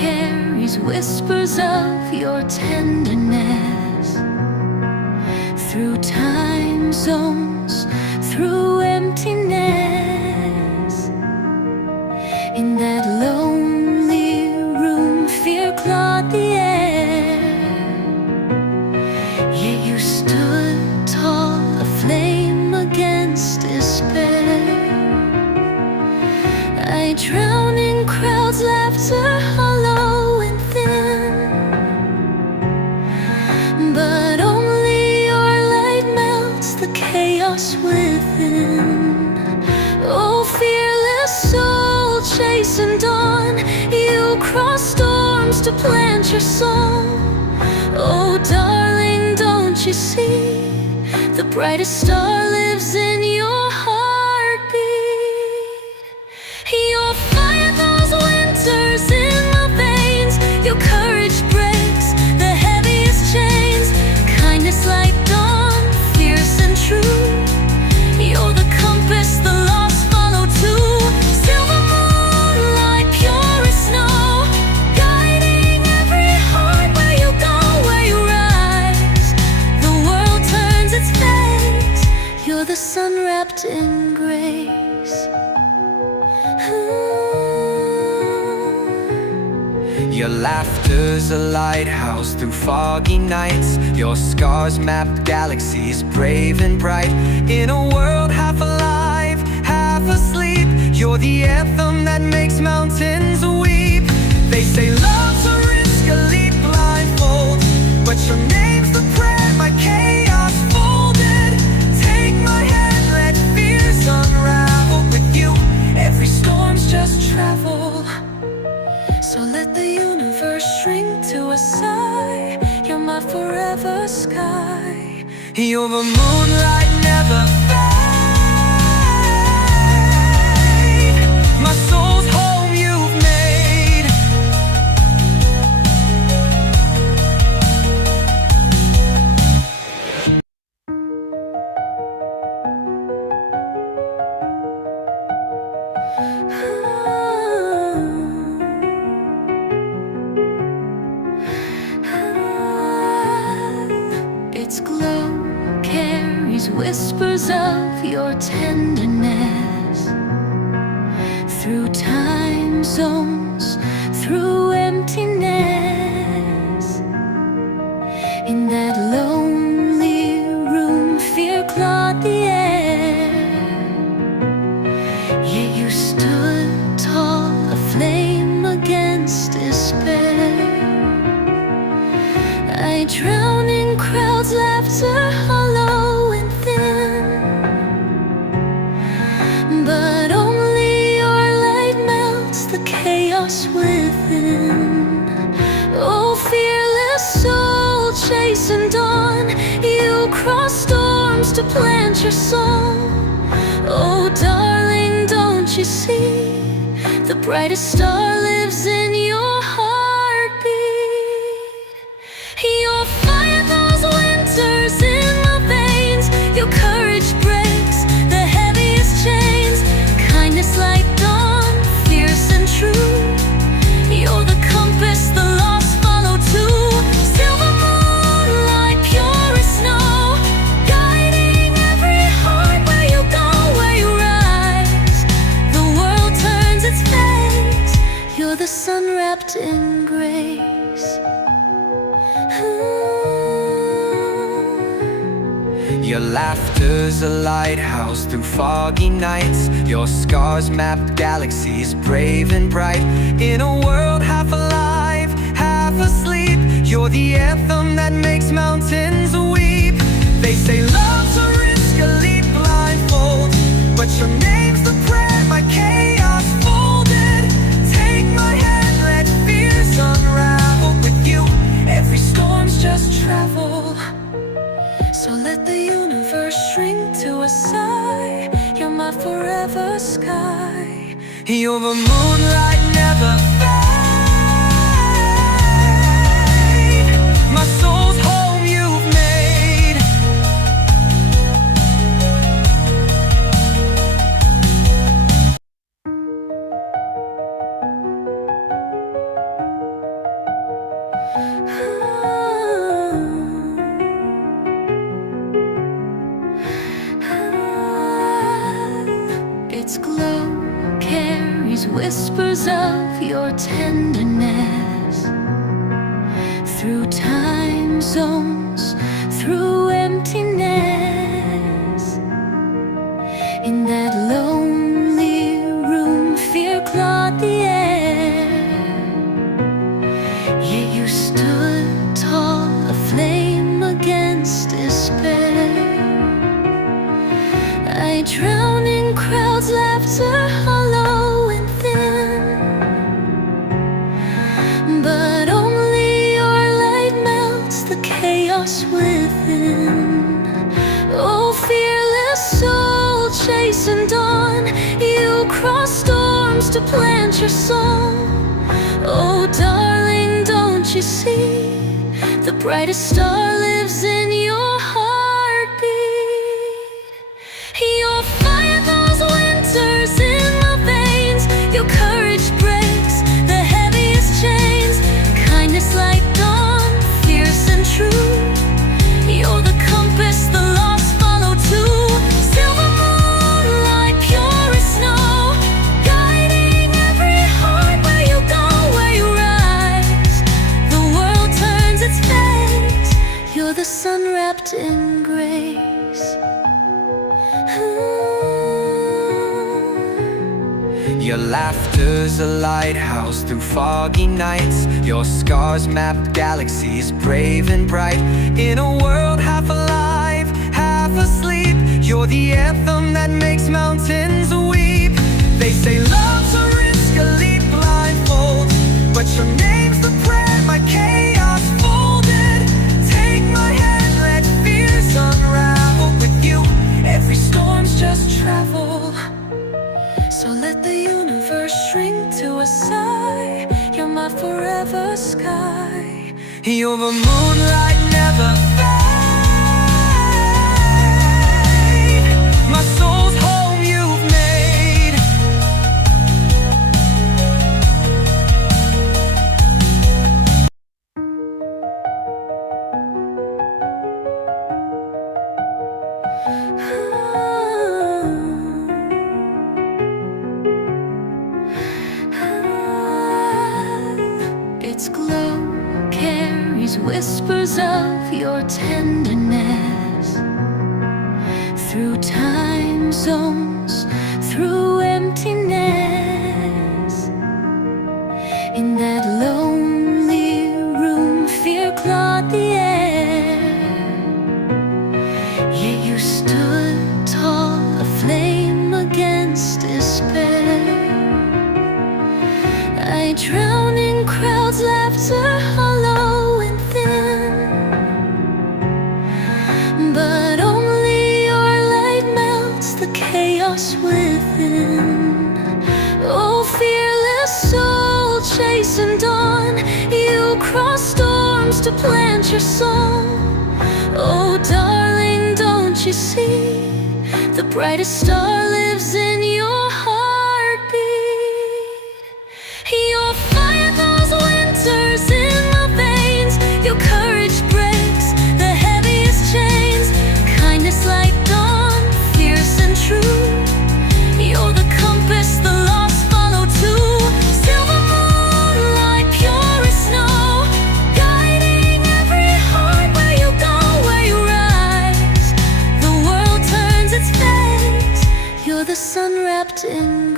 carries whispers of your tenderness through time zones, through emptiness. In that lonely room, fear clawed the air, yet you stood tall, a flame against despair. I drown in crowds, laughter hollow and thin, but only your light melts the chaos within. Oh, fearless soul, chastened on, you cross storms to plant your soul. Oh, darling, don't you see, the brightest star lives in your heartbeat. Your fire throws winters in my veins, your courage breaks the heaviest chains. Kindness like dawn, fierce and true, you're the compass the lost follow to. Silver moonlight, pure as snow, guiding every heart where you go, where you rise. The world turns its face, you're the sun wrapped in grace. Your laughter's a lighthouse through foggy nights. Your scars map galaxies brave and bright. In a world half alive, half asleep, you're the anthem that makes mountains weep. They say love's a risk, a leap blindfold, but your name's the prayer my chaos folded. Take my hand, let fears unravel. With you, every storm's just travel. So let the universe shrink to a sigh. You're my forever sky. You're the moonlight never fade. My soul's home you've made. Its glow carries whispers of your tenderness through time zones, through emptiness. In that lonely room, fear clawed the air, yet you stood tall, a flame against despair. I drown in crowds, laughter hollow and thin, but only your light melts the chaos within. Oh, fearless soul, chastened on, you cross storms to plant your soul. Oh, darling, don't you see, the brightest star lives in your heartbeat. Your fire throws winters in my veins, your courage breaks the heaviest chains. Kindness like dawn, fierce and true, you're the compass the lost follow to. Silver moonlight, pure as snow, guiding every heart where you go, where you rise. The world turns its face, you're the sun wrapped in grace. Your laughter's a lighthouse through foggy nights. Your scars map galaxies brave and bright. In a world half alive, half asleep, you're the anthem that makes mountains weep. They say love's a risk, a leap blindfold, but your name's the prayer my chaos folded. Take my hand, let fears unravel. With you, every storm's just travel. So let the universe shrink to a sigh. You're my forever sky. You're the moonlight never fade. My soul's home you've made. whispers of your tenderness. Through time zones, through emptiness. In that lonely room, fear clawed the air. Yet you stood tall, aflame against despair. I drown in crowds, laughter hollow and thin, but only your light melts the chaos within. Oh, fearless soul, chastened on, you cross storms to plant your song. Oh, darling, don't you see? The brightest star lives in your heartbeat. Your fire those winters in my veins. Your courage breaks the heaviest chains. Kindness like dawn, fierce and true. You're the compass the lost follow to. Silver moonlight, pure as snow, guiding every heart where you go, where you rise. The world turns its face. You're the sun wrapped in grace. Your laughter's a lighthouse through foggy nights. Your scars map galaxies brave and bright. In a world half alive, half asleep, you're the anthem that makes mountains weep. They say love's a risk, a leap blindfold, but your name's the prayer, my chaos folded. Take my hand, let fears unravel. With you, every storm's just travel. So let the universe shrink to a sigh. You're my forever sky. You're the moonlight never fade. My soul's home you've made. Its glow carries whispers of your tenderness. Through time zones, through emptiness. In that lonely room, fear clawed the air. Yet you stood tall, aflame against despair. I drown in crowds, laughter hollow and thin, but only your light melts the chaos within. Oh, fearless soul, chastened on, you cross storms to plant your song. Oh, darling, don't you see? The brightest star lives in your heartbeat. Your fire those winters in my veins. Your courage breaks the heaviest chains. Kindness like dawn, fierce and true. You're the compass the lost follow to. Silver moonlight, pure as snow, guiding every heart where you go, where you rise. The world turns its face. You're the sun wrapped in